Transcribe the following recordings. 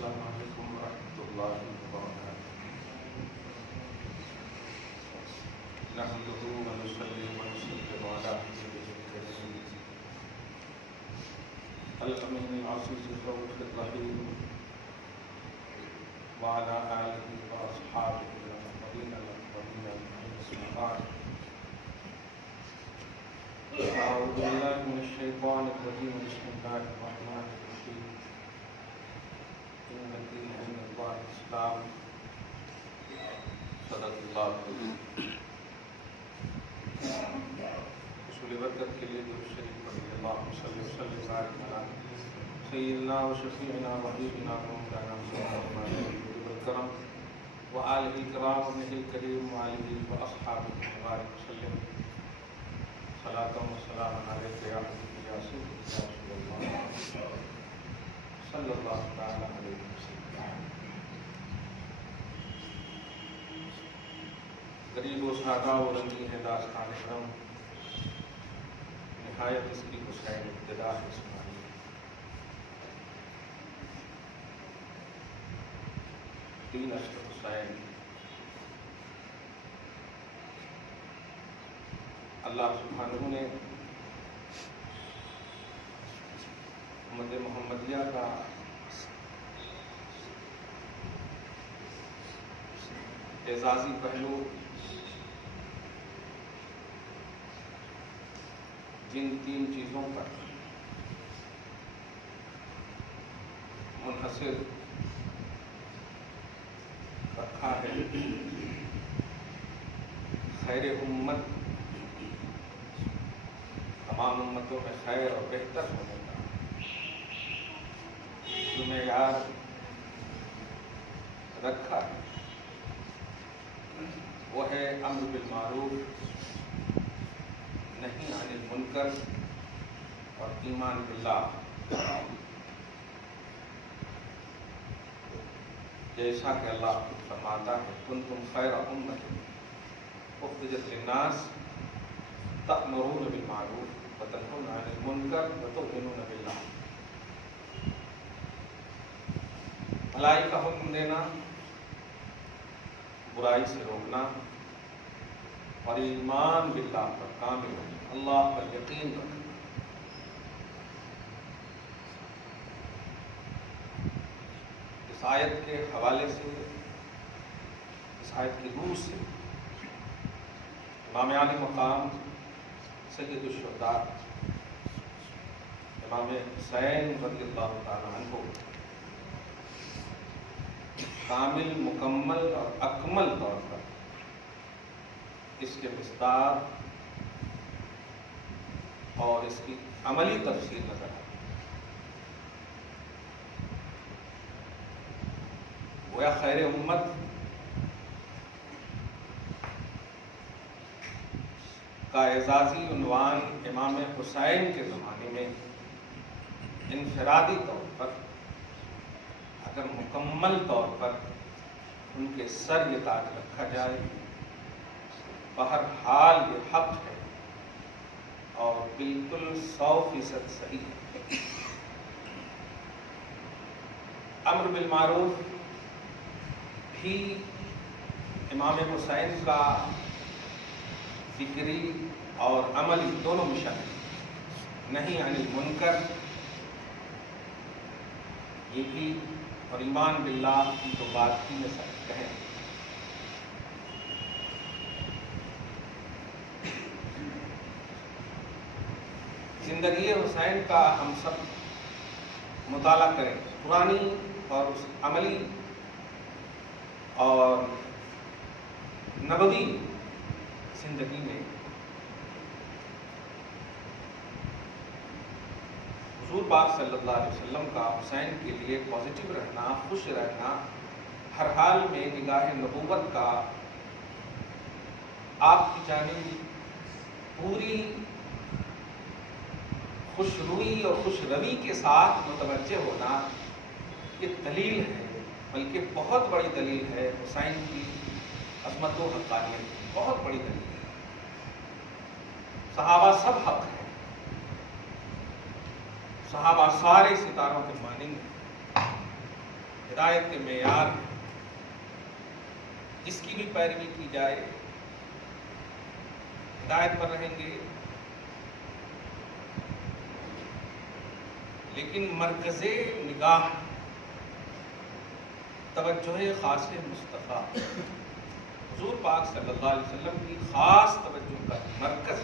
السلام علیکم ورحمۃ اللہ وبرکاتہ۔ نحمده ونصلي ونسلم على حبيبه الكريم الأمين العزيز الرؤوف الرحيم وعلى آله وأصحابه الأكرمين الأكرمين أما بعد، أعوذ بالله من الشيطان الرجيم. بسم الله الرحمن الرحيم. إن الدين عند الله الإسلام. صدق اللہ رسول برکت کے لیے درود شریف پڑھیے. اللہم صلی وسلم وبارک علی سیدنا و شفیعنا و حبیبنا و مولانا محمد الکرم وآلہ الکرام وابنہ الکریم وآلہ واصحابہ وبارک وسلم. صلاۃ و سلام علیک یا حبیبی یا سیدی یا رسول اللہ صلی اللہ تعالی علیہ وسلم. غریب و سادہ و رنگی ہے داستان کرم، نہایت اس کی حسین ابتدا ہے اسماعیل. تین اشرف حسین اللہ سبحانہ نے امت محمدیہ کا اعزازی پہلو جن تین چیزوں پر منحصر رکھا ہے: خیر امت، تمام امتوں میں خیر اور بہتر ہونے کا جو معیار رکھا ہے وہ ہے امر بالمعروف، نہی عن المنکر اور ایمان باللہ. جیسا کہ اللہ خود فرماتا ہے: کنتم خیر امۃ اخرجت للناس تأمرون بالمعروف وتنہون عن المنکر وتؤمنون باللہ. بھلائی کا حکم دینا، برائی سے روکنا اور ایمان باللہ پر کامل ہونا، اللہ پر یقین رکھنا. اس آیت کے حوالے سے، اس آیت کی روح سے امام عالی مقام سید الشہداء امام حسین رضی اللہ تعالیٰ عنہ کامل، مکمل اور اکمل طور پر اس کے مصداق اور اس کی عملی تفسیر نظر آتی. گویا خیر امت کا اعزازی عنوان امام حسین کے زمانے میں انفرادی طور پر، اگر مکمل طور پر ان کے سر یہ تاج رکھا جائے، بہرحال یہ حق ہے اور بالکل 100% صحیح ہے. امر بالمعروف بھی امام حسین کا فکری اور عملی دونوں مشن ہے. نہی عن المنکر یہ بھی، اور ایمان باللہ کی تو بات ہی میں سب کہیں. زندگی حسین کا ہم سب مطالعہ کریں، پرانی اور اس عملی اور نبوی زندگی میں حضور پاک صلی اللہ علیہ وسلم کا حسین کے لیے پازیٹیو رہنا، خوش رہنا، ہر حال میں نگاہ نبوت کا آپ کی جانب پوری خوش روئی اور خوش روی کے ساتھ متوجہ ہونا، یہ دلیل ہے، بلکہ بہت بڑی دلیل ہے حسین کی عظمت و حقانیت کی، بہت بڑی دلیل ہے. صحابہ سب حق ہیں، صحابہ سارے ستاروں کے مانند ہیں، ہدایت کے معیار ہیں، جس کی بھی پیروی کی جائے ہدایت پر رہیں گے، لیکن مرکز نگاہ توجہ خاص مصطفیٰ حضور پاک صلی اللہ علیہ وسلم کی خاص توجہ کا مرکز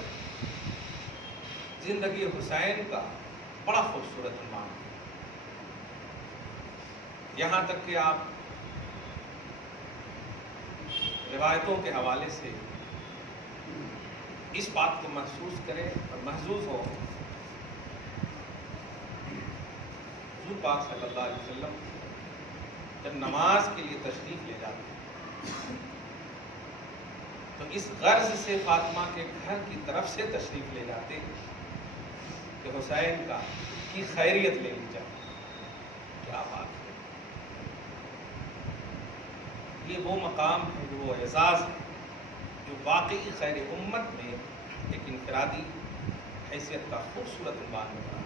زندگی حسین کا بڑا خوبصورت عنوان ہے۔ یہاں تک کہ آپ روایتوں کے حوالے سے اس بات کو محسوس کریں اور محظوظ ہو، حضور پاک صلی اللہ علیہ وسلم جب نماز کے لیے تشریف لے جاتے تو اس غرض سے فاطمہ کے گھر کی طرف سے تشریف لے جاتے کہ حسین کی خیریت لے لی جائے۔ کیا بات ہے! یہ وہ مقام ہے، وہ اعزاز ہے جو واقعی خیر امت میں ایک انفرادی حیثیت کا خوبصورت عنوان میں بنا۔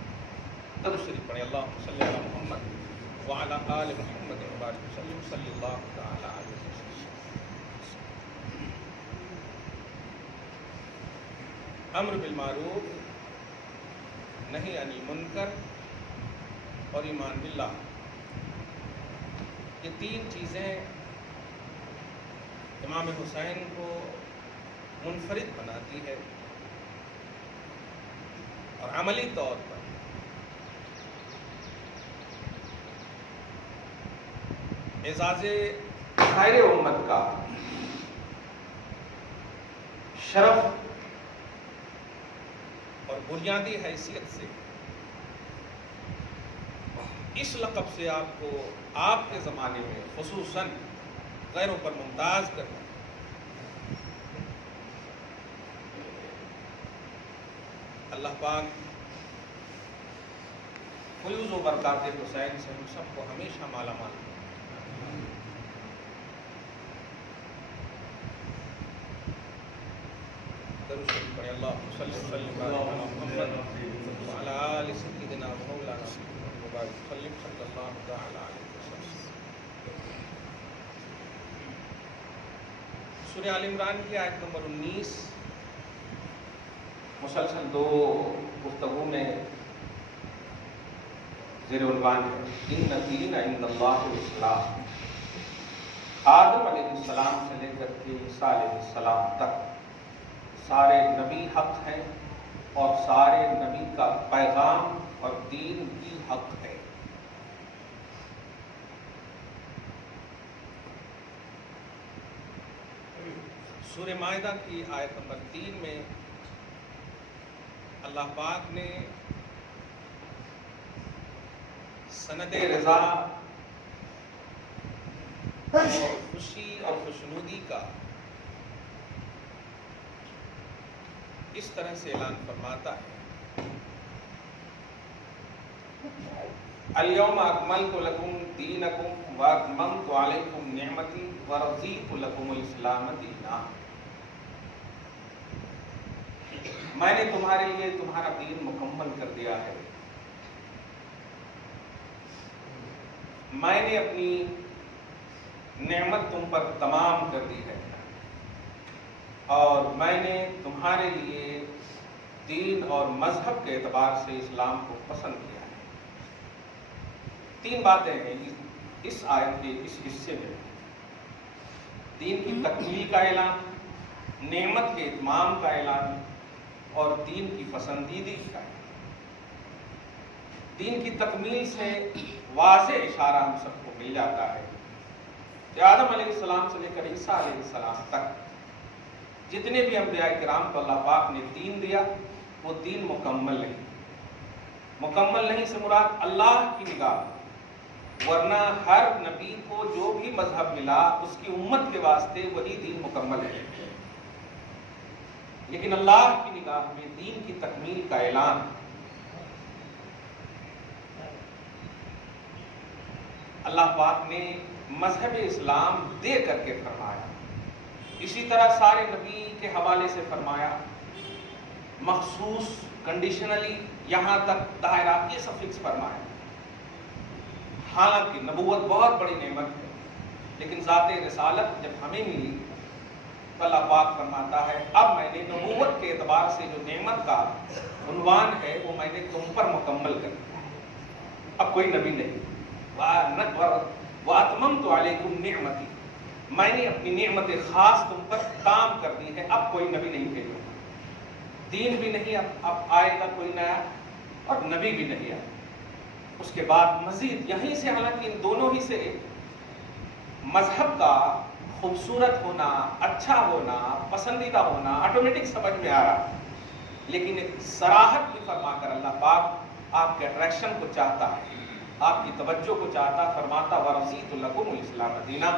درود شریف پڑھیں، اللہم صلی علی محمد وعلی آل محمد وبارک وسلم صلی اللہ تعالی علیہ وسلم۔ امر بالمعروف، نہی عن المنکر اور ایمان باللہ، یہ تین چیزیں امام حسین کو منفرد بناتی ہے اور عملی طور پر اعزاز خیر امت کا شرف اور بنیادی حیثیت سے اس لقب سے آپ کو آپ کے زمانے میں خصوصاً غیروں پر ممتاز کرنا۔ اللہ پاک فیوز و برکات حسین سے ہم سب کو ہمیشہ مالا مال کرے۔ درود شریف پڑھیں، اللہم صلی وسلم علی محمد وعلی آل سیدنا مولانا وبارک وسلم صلی اللہ تعالی علیہ وسلم۔ سورہ آل عمران کی آیت نمبر 19 مسلسل 2 گفتگو میں زیر عنوان ہے ان دین عند اللہ الاسلام۔ آدم علیہ السلام سے لے کر کے عیسیٰ علیہ السلام تک سارے نبی حق ہیں اور سارے نبی کا پیغام اور دین بھی حق ہے۔ سورہ مائدہ کی آیت نمبر 3 میں اللہ پاک نے سند رضا اور خوشی اور خوشنودی کا اس طرح سے اعلان فرماتا ہے، الیوم اکملت لکم دینکم واتممت علیکم نعمتی ورضیت لکم الاسلام دینا۔ میں نے تمہارے لیے تمہارا دین مکمل کر دیا ہے، میں نے اپنی نعمت تم پر تمام کر دی ہے اور میں نے تمہارے لیے دین اور مذہب کے اعتبار سے اسلام کو پسند کیا ہے۔ 3 باتیں ہیں اس آیت کے اس حصے میں: دین کی تکمیل کا اعلان، نعمت کے اتمام کا اعلان اور دین کی پسندیدگی کا اعلان۔ دین کی تکمیل سے واضح اشارہ ہم سب کو مل جاتا ہے کہ آدم علیہ السلام سے لے کر عیسیٰ علیہ السلام تک جتنے بھی انبیاء کرام کو اللہ پاک نے دین دیا وہ دین مکمل نہیں۔ مکمل نہیں سے مراد اللہ کی نگاہ، ورنہ ہر نبی کو جو بھی مذہب ملا اس کی امت کے واسطے وہی دین مکمل ہے، لیکن اللہ کی نگاہ میں دین کی تکمیل کا اعلان اللہ پاک نے مذہب اسلام دے کر کے فرمایا۔ اسی طرح سارے نبی کے حوالے سے فرمایا، مخصوص کنڈیشنلی یہاں تک دائرہ یہ سب فکس فرمایا۔ حالانکہ نبوت بہت بڑی نعمت ہے، لیکن ذات رسالت جب ہمیں ملی تو اللہ پاک فرماتا ہے اب میں نے نبوت کے اعتبار سے جو نعمت کا عنوان ہے وہ میں نے تم پر مکمل کر دیا ہے، اب کوئی نبی نہیں۔ وَأَتْمَمْتُ عَلَيْكُمْ نِعْمَتِي، میں نے اپنی نعمت خاص تم پر تام کر دی ہے، اب کوئی نبی نہیں بھیجوں گا، دین بھی نہیں اب آئے گا کوئی نیا، اور نبی بھی نہیں آئے۔ اس کے بعد مزید یہیں سے، حالانکہ ان دونوں ہی سے مذہب کا خوبصورت ہونا، اچھا ہونا، پسندیدہ ہونا آٹومیٹک سمجھ میں آ رہا، لیکن ایک صراحت بھی فرما کر اللہ پاک آپ کے اٹریکشن کو چاہتا ہے، آپ کی توجہ کو چاہتا، فرماتا وَرَضِيتُ لَكُمُ الْإِسْلَامَ دِينًا،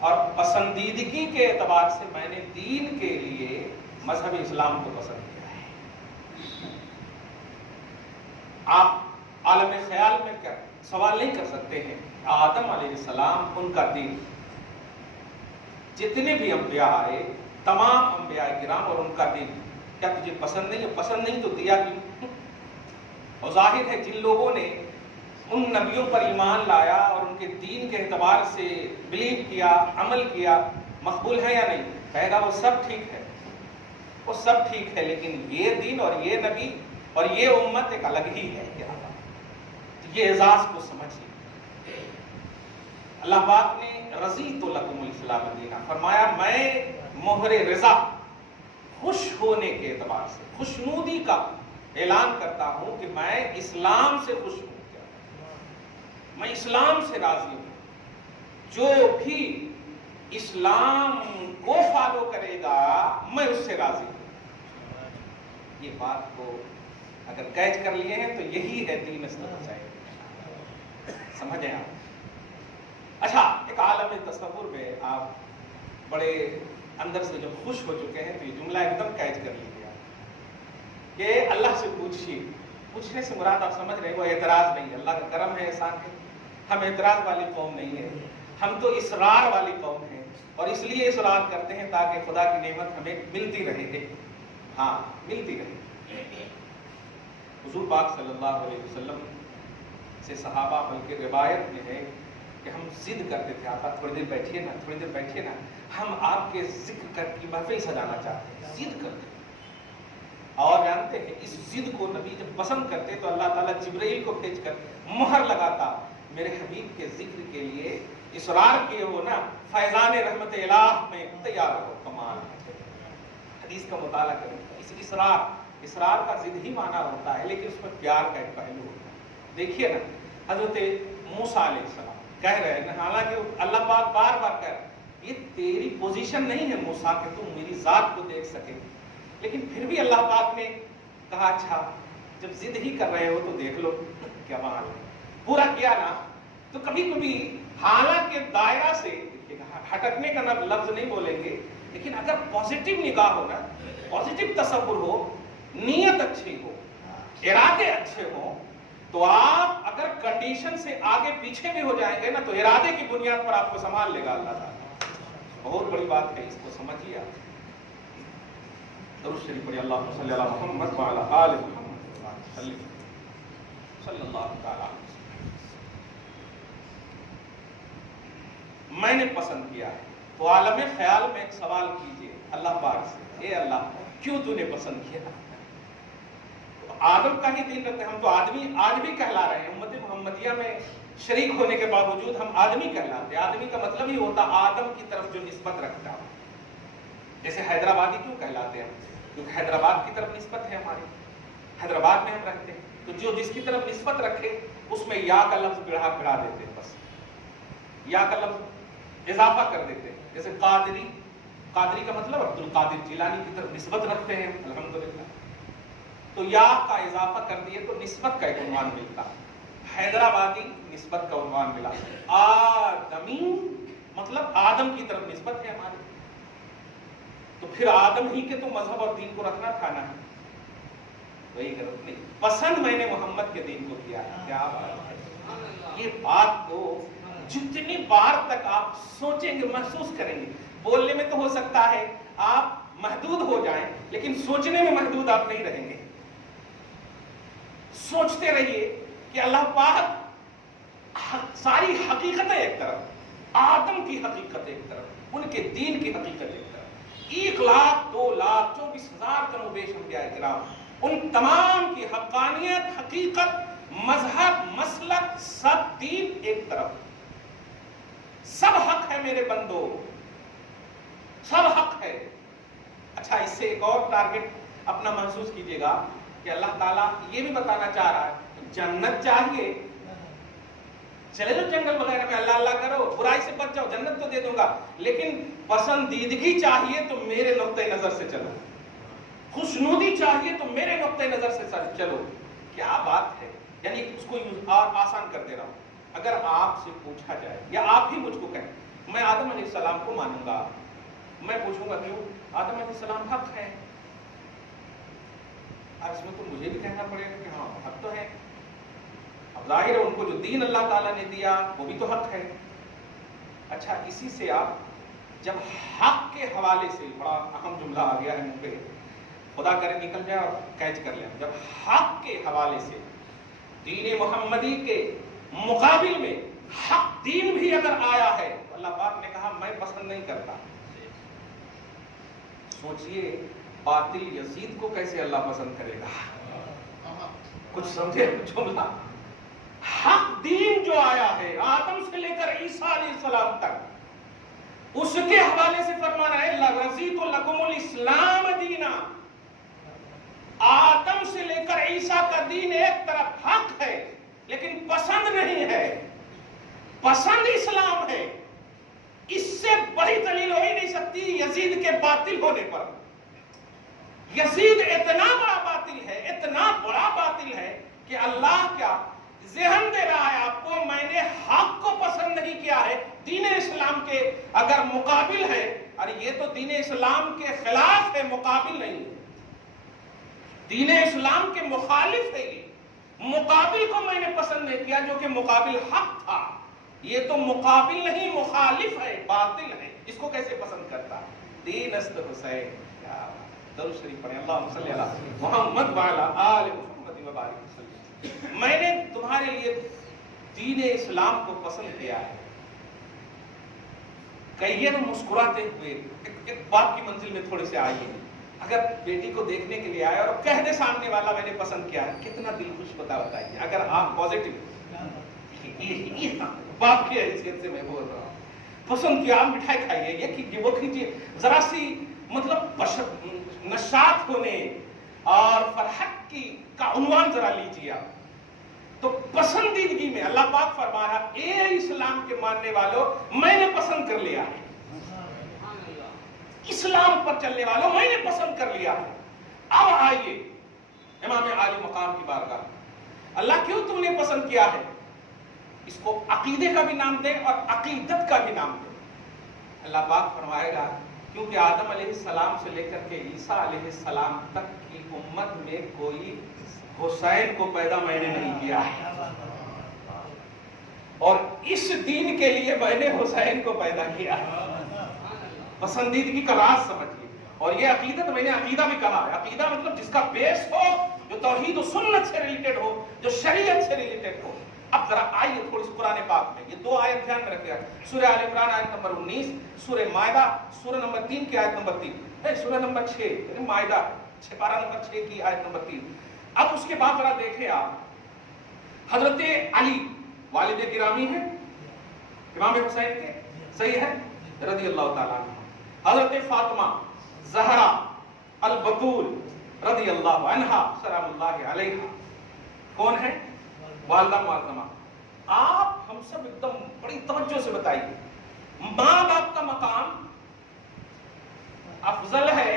اور پسندیدگی کے اعتبار سے میں نے دین کے لیے مذہب اسلام کو پسند کیا ہے۔ آپ عالم خیال میں سوال نہیں کر سکتے ہیں، آدم علیہ السلام ان کا دین، جتنے بھی انبیاء آئے تمام انبیاء کرام اور ان کا دین، کیا تجھے پسند نہیں ہے؟ پسند نہیں تو دیا کیوں؟ اور ظاہر ہے جن لوگوں نے ان نبیوں پر ایمان لایا اور ان کے دین کے اعتبار سے بلیو کیا، عمل کیا، مقبول ہے یا نہیں؟ کہے گا وہ سب ٹھیک ہے، وہ سب ٹھیک ہے، لیکن یہ دین اور یہ نبی اور یہ امت ایک الگ ہی ہے۔ کیا یہ اعزاز کو سمجھیے، اللہ پاک نے رضیت لکم الاسلام دینا فرمایا، میں مہر رضا، خوش ہونے کے اعتبار سے خوشنودی کا اعلان کرتا ہوں کہ میں اسلام سے خوش ہوں، میں اسلام سے راضی ہوں، جو بھی اسلام کو فالو کرے گا میں اس سے راضی ہوں۔ یہ بات کو اگر کیچ کر لیے ہیں تو یہی ہے دین استقامت، سمجھیں آپ۔ اچھا، ایک عالم تصور میں آپ بڑے اندر سے جب خوش ہو چکے ہیں تو یہ جملہ ایک دم کیچ کر لیجیے کہ اللہ سے پوچھیے، پوچھنے سے مراد آپ سمجھ رہے ہیں وہ اعتراض نہیں ہے، اللہ کا کرم ہے، احسان ہے، ہم اعتراض والی قوم نہیں ہے، ہم تو اصرار والی قوم ہیں، اور اس لیے اصرار کرتے ہیں تاکہ خدا کی نعمت ہمیں ملتی رہے، ہاں ملتی رہے۔ حضور پاک صلی اللہ علیہ وسلم سے صحابہ، بلکہ روایت میں ہے کہ ہم ضد کرتے تھے، آقا تھوڑی دیر بیٹھیے نا، تھوڑی دیر بیٹھیے نا، ہم آپ کے ذکر کی محفل سجانا چاہتے ہیں، ضد کرتے ہیں۔ اور جانتے ہیں اس ضد کو نبی جب پسند کرتے تو اللہ تعالیٰ جبرائیل کو بھیج کر مہر لگاتا، میرے حبیب کے ذکر کے لیے اصرار کیے ہو نا، فیضان رحمت الہ میں تیار ہو۔ کمال حدیث کا مطالعہ کریں، اس اصرار کا ضد ہی معنی ہوتا ہے، لیکن اس میں پیار کا ایک پہلو ہوتا ہے۔ دیکھیے نا، حضرت موسیٰ علیہ السلام کہہ رہے ہیں، حالانکہ اللہ پاک بار بار کہہ رہے ہیں یہ تیری پوزیشن نہیں ہے موسیٰ کہ تم میری ذات کو دیکھ سکے، لیکن پھر بھی اللہ پاک نے کہا اچھا جب ضد ہی کر رہے ہو تو دیکھ لو، کیا بات ہے، پورا کیا نا۔ تو کبھی کبھی حالانکہ دائرہ سے ہٹکنے کا لفظ نہیں بولیں گے، لیکن اگر پازیٹیو نگاہ ہو نا، پازیٹیو تصور ہو، نیت اچھی ہو، ارادے اچھے ہوں، تو آپ اگر کنڈیشن سے آگے پیچھے بھی ہو جائیں گے نا تو ارادے کی بنیاد پر آپ کو سنبھال لے گا اللہ تعالیٰ۔ بہت بڑی بات ہے، اس کو سمجھیے آپ۔ درود شریف پڑھیے، اللہم صلی علی محمد وعلی آل محمد صلی اللہ تعالیٰ علیہ وسلم۔ میں نے پسند کیا ہے، تو عالم خیال میں ایک سوال کیجئے اللہ پاک سے، اے اللہ کیوں تو نے پسند کیا؟ آدم کا ہی دین رکھتے ہیں، ہم تو آدمی آج بھی کہلا رہے ہیں، امت محمدیہ میں شریک ہونے کے باوجود ہم آدمی کہلاتے ہیں۔ آدمی کا مطلب ہی ہوتا آدم کی طرف جو نسبت رکھتا ہو، جیسے حیدرآبادی کیوں کہلاتے ہیں ہم؟ کیونکہ حیدرآباد کی طرف نسبت ہے ہماری، حیدرآباد میں ہم رہتے ہیں، تو جو جس کی طرف نسبت رکھے اس میں یا کا لفظ بڑھا دیتے ہیں، بس یا کا لفظ اضافہ کر دیتے ہیں۔ جیسے قادری کا مطلب عبد القادر جیلانی کی طرف نسبت رکھتے ہیں الحمدللہ، تو یا کا اضافہ کر دیے تو نسبت کا ایک عنوان ملتا۔ حیدرآبادی نسبت کا عنوان ملا، آدمی مطلب آدم کی طرف نسبت ہے ہماری، تو پھر آدم ہی کے تو مذہب اور دین کو رکھنا تھا نا، وہی غلط نہیں۔ پسند میں نے محمد کے دین کو کیا ہے، کیا بات ہے۔ یہ بات کو جتنی بار تک آپ سوچیں گے، محسوس کریں گے، بولنے میں تو ہو سکتا ہے آپ محدود ہو جائیں، لیکن سوچنے میں محدود آپ نہیں رہیں گے۔ سوچتے رہیے کہ اللہ پاک ساری حقیقتیں ایک طرف، آدم کی حقیقت ایک طرف، ان کے دین کی حقیقت ایک طرف، 1,02,24,000 کم و بیش انبیاء کرام، ان تمام کی حقانیت، حقیقت، مذہب، مسلک، سب دین ایک طرف، سب حق ہے میرے بندو، سب حق ہے۔ اچھا، اس سے ایک اور ٹارگٹ اپنا محسوس کیجئے گا کہ اللہ تعالیٰ یہ بھی بتانا چاہ رہا ہے جنت چاہیے چلے جاؤ جنگل وغیرہ میں، اللہ اللہ کرو، برائی سے بچ جاؤ، جنت تو دے دوں گا، لیکن پسندیدگی چاہیے تو میرے نقطۂ نظر سے چلو، خوشنودی چاہیے تو میرے نقطۂ نظر سے چلو۔ کیا بات ہے، یعنی اس کو آسان کر دے رہا ہوں۔ اگر آپ سے پوچھا جائے یا آپ ہی مجھ کو کہیں میں آدم علیہ السلام کو مانوں گا، میں پوچھوں گا کیوں؟ آدم علیہ السلام حق ہے، اور اس میں تو مجھے بھی کہنا پڑے گا کہ ہاں حق تو ہے۔ اب ظاہر ہے ان کو جو دین اللہ تعالیٰ نے دیا وہ بھی تو حق ہے۔ اچھا، اسی سے آپ جب حق کے حوالے سے، بڑا اہم جملہ آ گیا ہے منہ پہ، خدا کرے نکل جائے اور کیچ کر لیں، جب حق کے حوالے سے دین محمدی کے مقابل میں حق دین بھی اگر آیا ہے تو اللہ پاک نے کہا میں پسند نہیں کرتا۔ سوچئے باطل یزید کو کیسے اللہ پسند کرے گا؟ کچھ سمجھے جملہ؟ حق دین جو آیا ہے آدم سے لے کر عیسیٰ علیہ السلام تک، اس کے حوالے سے فرمانا ہے رضیت لکم الاسلام دینا۔ آدم سے لے کر عیسیٰ کا دین ایک طرف حق ہے لیکن پسند نہیں ہے، پسند اسلام ہے۔ اس سے بڑی دلیل ہو ہی نہیں سکتی یزید کے باطل ہونے پر۔ یزید اتنا بڑا باطل ہے، اتنا بڑا باطل ہے کہ اللہ کیا ذہن دے رہا ہے آپ کو، میں نے حق کو پسند نہیں کیا ہے، دین اسلام کے اگر مقابل ہے، اور یہ تو دین اسلام کے خلاف ہے، مقابل نہیں ہے، دین اسلام کے مخالف ہے، یہ مقابل کو میں نے پسند نہیں کیا جو کہ مقابل حق تھا، یہ تو مقابل نہیں مخالف ہے، باطل ہے، اس کو کیسے پسند کرتا؟ دین است حسین۔ درود شریف پڑھیں، اللہم صلی علی محمد وعلی آل محمد وبارک وسلم۔ میں نے تمہارے لیے دین اسلام کو پسند کیا ہے۔ کہیے نا مسکراتے ہوئے، ایک باپ کی منزل میں تھوڑے سے آئیے، اگر بیٹی کو دیکھنے کے لیے آئے اور کہہ دے سامنے والا میں نے پسند کیا ہے، کتنا دل خوش ہوتا بتائیے؟ اگر آپ پازیٹیو باپ کی حیثیت سے میں بول رہا ہوں، پسند کیا، آپ مٹھائی کھائیے، یہ کیجیے، وہ کیجیے، ذرا سی مطلب نشاط ہونے اور فرحت کی کا عنوان ذرا لیجیے آپ۔ تو پسندیدگی میں اللہ پاک فرما رہا اے اسلام کے ماننے والوں میں نے پسند کر لیا ہے، اسلام پر چلنے والوں میں نے پسند کر لیا ہے۔ اب آئیے امام عالی مقام کی بارگاہ، اللہ کیوں تم نے پسند کیا ہے؟ اس کو عقیدے کا بھی نام دے اور عقیدت کا بھی نام دے۔ اللہ پاک فرمائے گا کیونکہ آدم علیہ السلام سے لے کر کے عیسیٰ علیہ السلام تک کی امت میں کوئی حسین کو پیدا میں نے نہیں کیا ہے، اور اس دین کے لیے میں نے حسین کو پیدا کیا ہے۔ پسندیدگی کا راز سمجھیے، اور یہ عقیدت میں نے عقیدہ بھی کہا ہے، عقیدہ مطلب جس کا بیس ہو، جو توحید و سنت سے ریلیٹڈ ہو، جو شریعت سے ریلیٹڈ ہو۔ اب ذرا آئیے تھوڑی سی قرآن پاک میں یہ دو آیت دھیان میں رکھیے، سورہ آل عمران آیت نمبر 19، سورہ مائدہ سورہ نمبر 3 کی آیت نمبر 3، سورہ نمبر 6 مائدہ پارہ نمبر 6 کی آیت نمبر 3۔ اب اس کے بعد ذرا دیکھیں آپ، حضرت علی والد گرامی ہیں امام حسین کے، صحیح ہے، رضی اللہ تعالیٰ عنہ، حضرت فاطمہ زہرا البتول رضی اللہ عنہا سلام اللہ علیہا، کون ہے؟ والدہ معظمہ۔ آپ ہم سب ایک دم بڑی توجہ سے بتائیے، ماں باپ کا مقام افضل ہے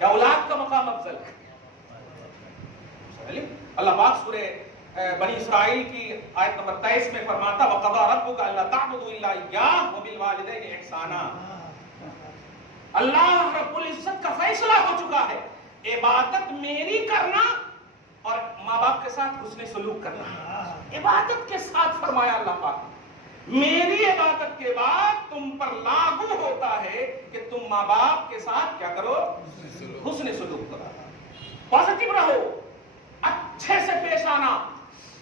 یا اولاد کا مقام افضل ہے؟ اللہ پاک سورہ بنی اسرائیل کی آیت نمبر 23 میں فرماتا وَقَضَىٰ رَبُّكَ أَلَّا تَعْبُدُوا إِلَّا إِيَّاهُ وَبِالْوَالِدَيْنِ إِحْسَانًا۔ اللہ رب العزت کا فیصلہ ہو چکا ہے، عبادت میری کرنا اور ماں باپ کے ساتھ حسن سلوک کرنا، عبادت کے ساتھ فرمایا اللہ پاک، میری عبادت کے بعد تم پر لاگو ہوتا ہے کہ تم ماں باپ کے ساتھ کیا کرو؟ حسن سلوک کرو، پازیٹیو رہو، اچھے سے پیش آنا،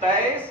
23,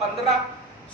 15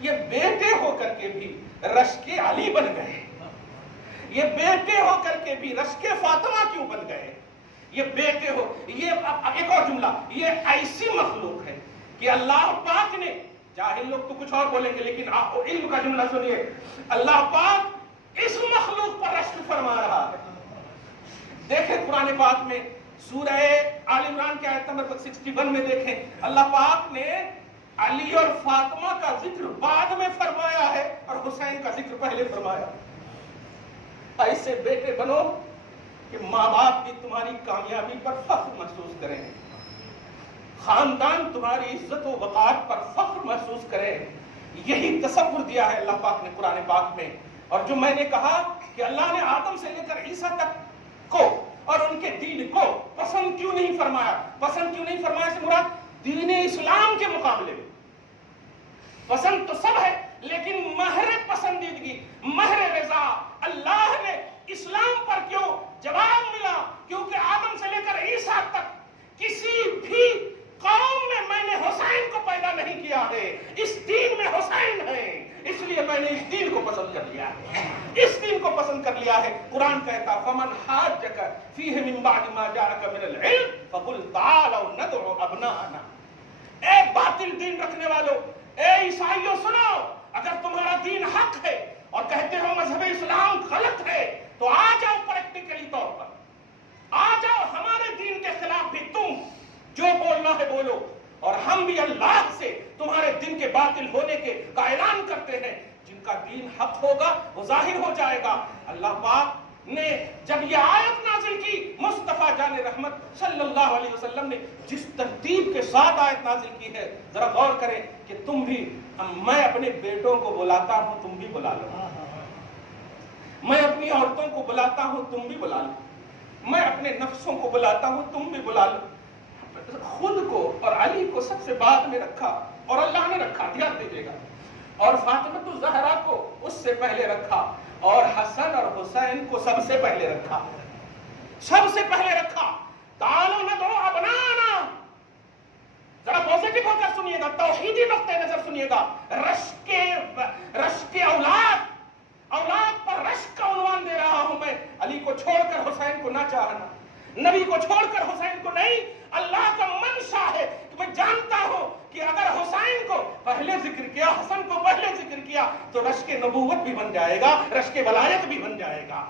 یہ بیٹے ہو کر کے بھی رشک علی بن گئے؟ یہ بیٹے ہو کر کے بھی رشک فاطمہ کیوں بن گئے؟ یہ بیٹے ہو، یہ ایک اور جملہ، یہ ایسی مخلوق ہے کہ اللہ پاک نے، جاہل لوگ تو کچھ اور بولیں گے لیکن آپ علم کا جملہ سنیے، اللہ پاک اس مخلوق پر رشک فرما رہا ہے۔ دیکھیں قرآن پاک میں سورہ آل عمران کی آیت نمبر 61 میں دیکھیں، اللہ پاک نے علی اور فاطمہ کا ذکر بعد میں فرمایا ہے اور حسین کا ذکر پہلے فرمایا۔ ایسے بیٹے بنو کہ ماں باپ بھی تمہاری کامیابی پر فخر محسوس کریں، خاندان تمہاری عزت و وقار پر فخر محسوس کرے۔ یہی تصور دیا ہے اللہ پاک نے قرآن پاک میں۔ اور جو میں نے کہا کہ اللہ نے آدم سے لے کر عیسیٰ تک کو اور ان کے دین کو پسند کیوں نہیں فرمایا؟ پسند کیوں نہیں فرمایا سے مراد دین اسلام کے مقابلے میں پسند تو سب ہے، لیکن مہر پسندیدگی، مہر رضا اللہ نے اسلام پر کیوں؟ جواب ملا کیونکہ آدم سے لے کر عیسیٰ تک کسی بھی قوم میں نے حسین کو پیدا نہیں کیا ہے، اس دین میں حسین ہے، اس لیے میں نے اس دین کو پسند کر لیا ہے، اس دین کو پسند کر لیا ہے۔ قرآن کہتا فمن حاجک فیہ من بعد ما جاءک من العلم فقل تعالوا ندعو ابناءنا۔ اے باطل دین رکھنے والو، اے عیسائیوں سنو، اگر تمہارا دین حق ہے اور کہتے ہو مذہب اسلام غلط ہے تو آ جاؤ پریکٹیکلی طور پر، آ جاؤ ہمارے دین کے خلاف بھی تم جو بولنا ہے بولو، اور ہم بھی اللہ سے تمہارے دین کے باطل ہونے کے کا اعلان کرتے ہیں۔ جن کا دین حق ہوگا وہ ظاہر ہو جائے گا۔ اللہ پاک نے جب یہ آیت نازل کی، مصطفیٰ جان رحمت صلی اللہ علیہ وسلم نے جس ترتیب کے ساتھ آیت نازل کی ہے، ذرا غور کریں کہ تم بھی، میں اپنے بیٹوں کو بلاتا ہوں تم بھی بلا لو، میں اپنی عورتوں کو بلاتا ہوں تم بھی بلا لو، میں اپنے نفسوں کو بلاتا ہوں تم بھی بلا لو۔ خود کو اور علی کو سب سے بعد میں رکھا، اور اللہ نے رکھا، دھیان دیجیے گا، اور فاطمہ الزہرا کو اس سے پہلے رکھا، اور حسن اور حسین کو سب سے پہلے رکھا، سب سے پہلے رکھا۔ تعالوا ندعو ابنانا، ذرا پازیٹو ہو کر سنیے گا، توحیدی نقطہ نظر سنیے گا۔ رشک اولاد پر رشک کا عنوان دے رہا ہوں میں۔ علی کو چھوڑ کر حسین کو نہ چاہنا، نبی کو چھوڑ کر حسین کو نہیں۔ اللہ کا منشا ہے کہ میں جانتا ہوں کہ اگر حسین کو پہلے ذکر کیا، حسن کو پہلے ذکر کیا تو رشک نبوت بھی بن جائے گا، رشک ولایت بھی بن جائے گا،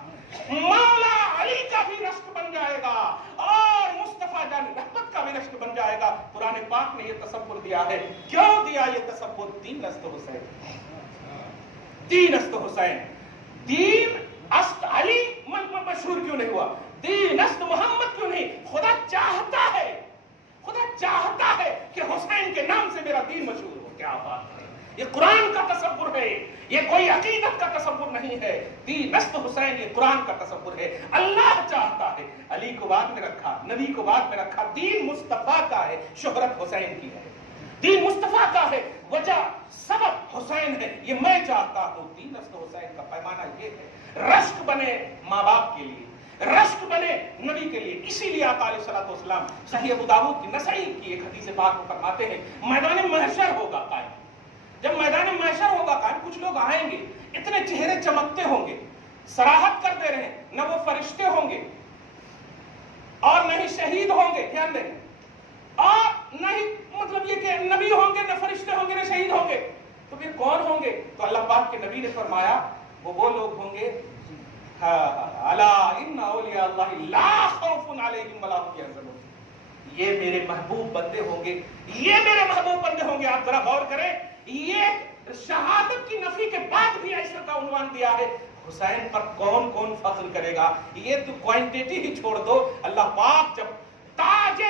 مولا علی کا بھی رشک بن جائے گا، اور مصطفیٰ جان رحمت کا بھی رشک بن جائے گا۔ قرآن پاک نے یہ تصور دیا ہے۔ کیوں دیا یہ تصور؟ دین است حسین، دین است حسین، دین است علی مشہور کیوں نہیں ہوا؟ دین است محمد کیوں نہیں؟ خدا چاہتا ہے، خدا چاہتا ہے کہ حسین کے نام سے میرا دین مشہور ہو۔ کیا بات ہے! یہ قرآن کا تصور ہے، یہ کوئی عقیدت کا تصور نہیں ہے۔ دین است حسین یہ قرآن کا تصور ہے۔ اللہ چاہتا ہے، علی کو بعد میں رکھا، نبی کو بعد میں رکھا۔ دین مصطفیٰ کا ہے، شہرت حسین کی ہے۔ دین مصطفیٰ کا ہے، وجہ سبب حسین ہے۔ یہ میں چاہتا ہوں، دین است حسین کا پیمانہ یہ ہے، رشک بنے ماں باپ کے لیے، رشک بنے نبی کے لیے۔ اسی لیے آقا علیہ الصلوۃ والسلام صحیح ابو داؤد کی نسائی کی ایک حدیث پاک میں فرماتے ہیں، میدان محشر ہوگا قائم، جب میدان محشر ہوگا قائم، کچھ لوگ آئیں گے، اتنے چہرے چمکتے ہوں گے، صراحت کرتے رہے، نہ وہ فرشتے ہوں گے اور نہ ہی شہید ہوں گے، دھیان دیں، اور نہ ہی مطلب یہ کہ نبی ہوں گے، نہ فرشتے ہوں گے، نہ شہید ہوں گے، تو پھر کون ہوں گے؟ تو اللہ پاک کے نبی نے فرمایا وہ لوگ ہوں گے، الا ان اولیاء اللہ لا خوف علیہم ولا هم يحزنون، یہ میرے محبوب بندے ہوں گے، یہ میرے محبوب بندے ہوں گے۔ آپ ذرا غور کریں، یہ شہادت کی نفی کے بعد بھی ایسا کا عنوان دیا ہے۔ حسین پر کون کون فخر کرے گا؟ یہ تو کوانٹیٹی ہی چھوڑ دو، اللہ پاک جب تاج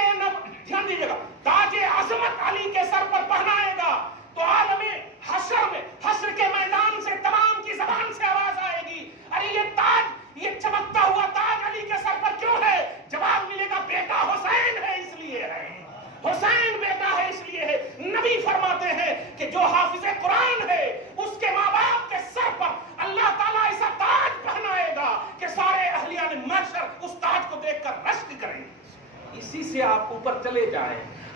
دھیان دیجیے گا، تاج عظمت علی کے سر پر پہنائے گا تو عالم حشر میں، حشر کے میدان سے تمام کی زبان سے آواز آئے گی، ارے یہ تاج، یہ چمکتا ہوا تاج علی کے سر پر کیوں ہے؟ جواب ملے گا بیٹا حسین ہے اس لیے ہے، حسین بیٹا ہے اس لیے ہے۔ نبی فرماتے ہیں کہ جو حافظ قرآن ہے اس کے ماں باپ کے سر پر اللہ تعالیٰ ایسا تاج پہنائے گا کہ سارے اہلیان محشر اس تاج کو دیکھ کر رشک کریں۔ اسی سے آپ اوپر چلے جائیں،